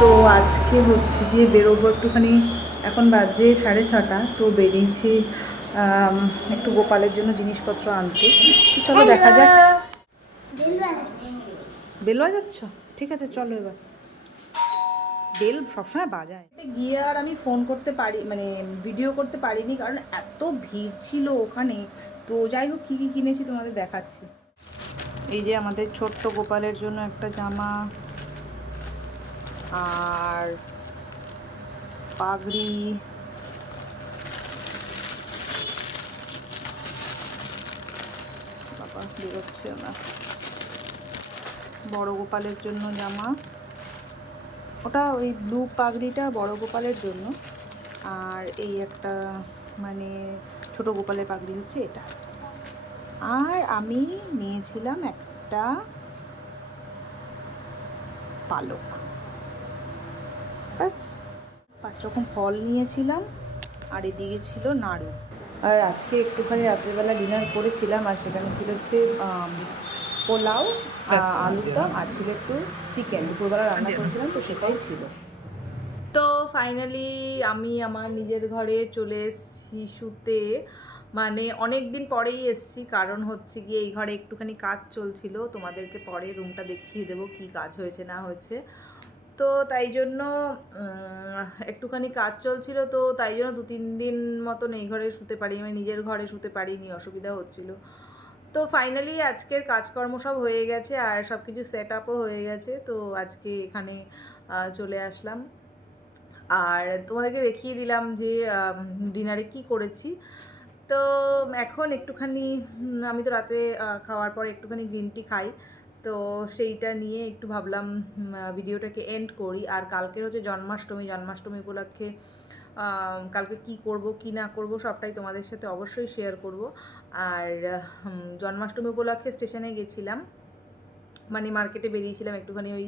তো আজকে হচ্ছে গিয়ে বেরোবো একটুখানি, এখন বাজে 6:30, তো বেরিয়েছি একটু গোপালের জন্য জিনিসপত্র আনতে। চলো দেখা যাক। বেল বাজাচ্ছ? ঠিক আছে চলো এবার। বেল সবসময় বাজায়। গিয়ে আর আমি ফোন করতে পারি, মানে ভিডিও করতে পারিনি, কারণ এত ভিড় ছিল ওখানে। তো যাই হোক, কী কী কিনেছি তোমাদের দেখাচ্ছি। এই যে আমাদের ছোট্ট গোপালের জন্য একটা জামা, আর পাগড়ি, বাবা বেরোচ্ছে না, বড় গোপালের জন্য জামা, ওটা ওই ব্লু পাগড়িটা বড় গোপালের জন্য, আর এই একটা মানে ছোট গোপালের পাগড়ি হচ্ছে এটা। আর আমি নিয়েছিলাম একটা পালক, ব্যাস 5 রকম ফল নিয়েছিলাম, আর এদিকে ছিল নাড়ু। আর আজকে একটুখানি রাত্রেবেলা ডিনার করেছিলাম, আর সেখানে ছিল হচ্ছে পোলাও, আলুর দম, আর ছিল একটু চিকেন, দুপুরবেলা রান্না করেছিলাম, তো সেটাই ছিল। তো ফাইনালি আমি আমার নিজের ঘরে চলে এসেছি শুতে। মানে অনেক দিন পরেই এসেছি, কারণ হচ্ছে গিয়ে এই ঘরে একটুখানি কাজ চলছিল, তোমাদেরকে পরে রুমটা দেখিয়ে দেবো কি কাজ হয়েছে না হয়েছে। তো তাই জন্য একটুখানি কাজ চলছিল, তো তাই জন্য 2-3 দিন মতন এই ঘরে শুতে পারি, আমি নিজের ঘরে শুতে পারিনি, অসুবিধা হচ্ছিল। তো ফাইনালি আজকের কাজকর্ম সব হয়ে গেছে, আর সব কিছু সেট আপও হয়ে গেছে, তো আজকে এখানে চলে আসলাম। আর তোমাদেরকে দেখিয়ে দিলাম যে ডিনারে কি করেছি। তো এখন একটুখানি আমি তো রাতে খাওয়ার পরে একটুখানি গ্রিন টি খাই, তো সেইটা নিয়ে একটু ভাবলাম ভিডিওটাকে এন্ড করি। আর কালকের হচ্ছে জন্মাষ্টমী উপলক্ষে কালকে কি করব কি না করব সবটাই তোমাদের সাথে অবশ্যই শেয়ার করব। আর জন্মাষ্টমী উপলক্ষে স্টেশনে গেছিলাম, মানে মার্কেটে বেরিয়েছিলাম একটুখানি ওই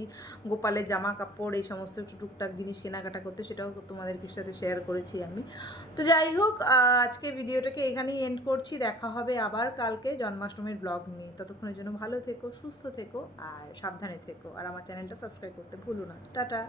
গোপালের জামা কাপড় এই সমস্ত একটু টুকটাক জিনিস কেনাকাটা করতে, সেটাও তোমাদের সাথে শেয়ার করেছি আমি। তো যাই হোক, আজকে ভিডিওটাকে এখানেই এন্ড করছি, দেখা হবে আবার কালকে জন্মাষ্টমীর ব্লগ নিয়ে। ততক্ষণের জন্য ভালো থেকো, সুস্থ থেকো, আর সাবধানে থেকো, আর আমার চ্যানেলটা সাবস্ক্রাইব করতে ভুলো না। টাটা।